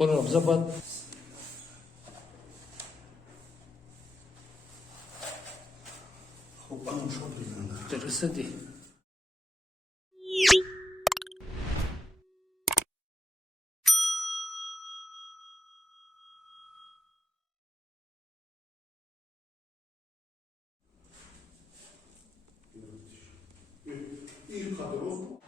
برو زبط خب اون شد بزنده درسته دی این kadro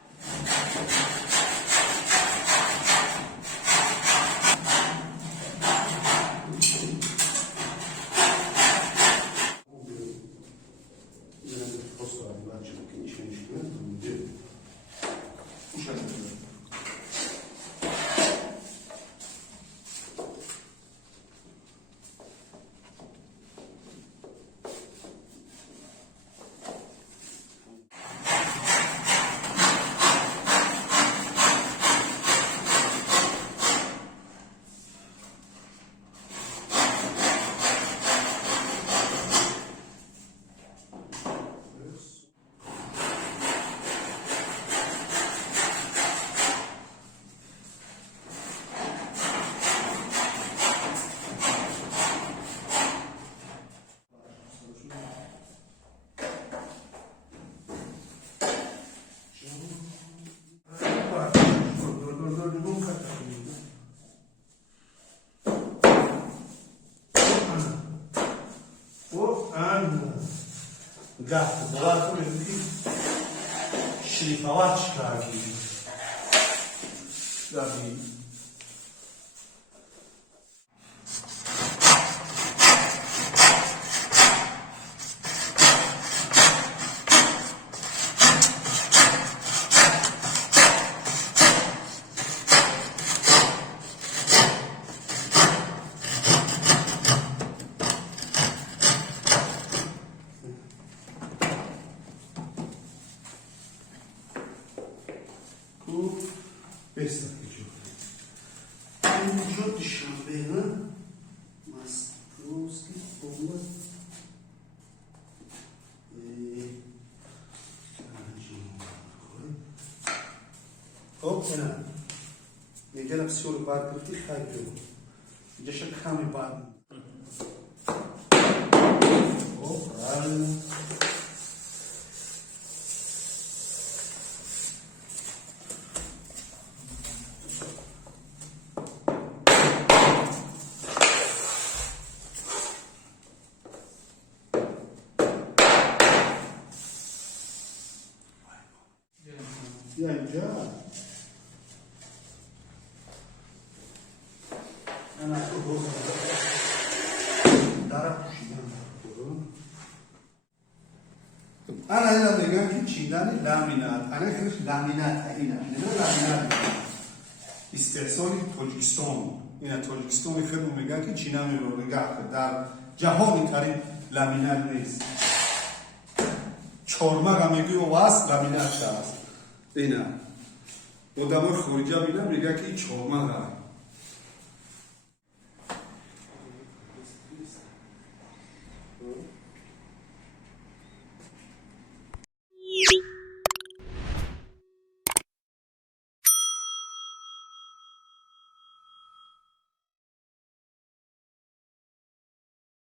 Gato, bora comigo aqui. Xilifalática aqui. Davi. Esta aqui, um chambena, mas trouxe uma خب نه میگه بسیار بعد گرفتی خیلی بود اینجا شد کمی بعد خب یا اینجا من از تو بزن در پوشیدن انا هنا میگم که چیدن لامینات انا کلش لامینات اینا نه لامینات استحصال تاجیکستان اینا تاجیکستان خیلی میگن که چینا رو نگاه در جهان کاری لامینات نیست چهارمق هم میگه واس لامینات است اینا آدم خارجی میگن میگه که این چهارمق هست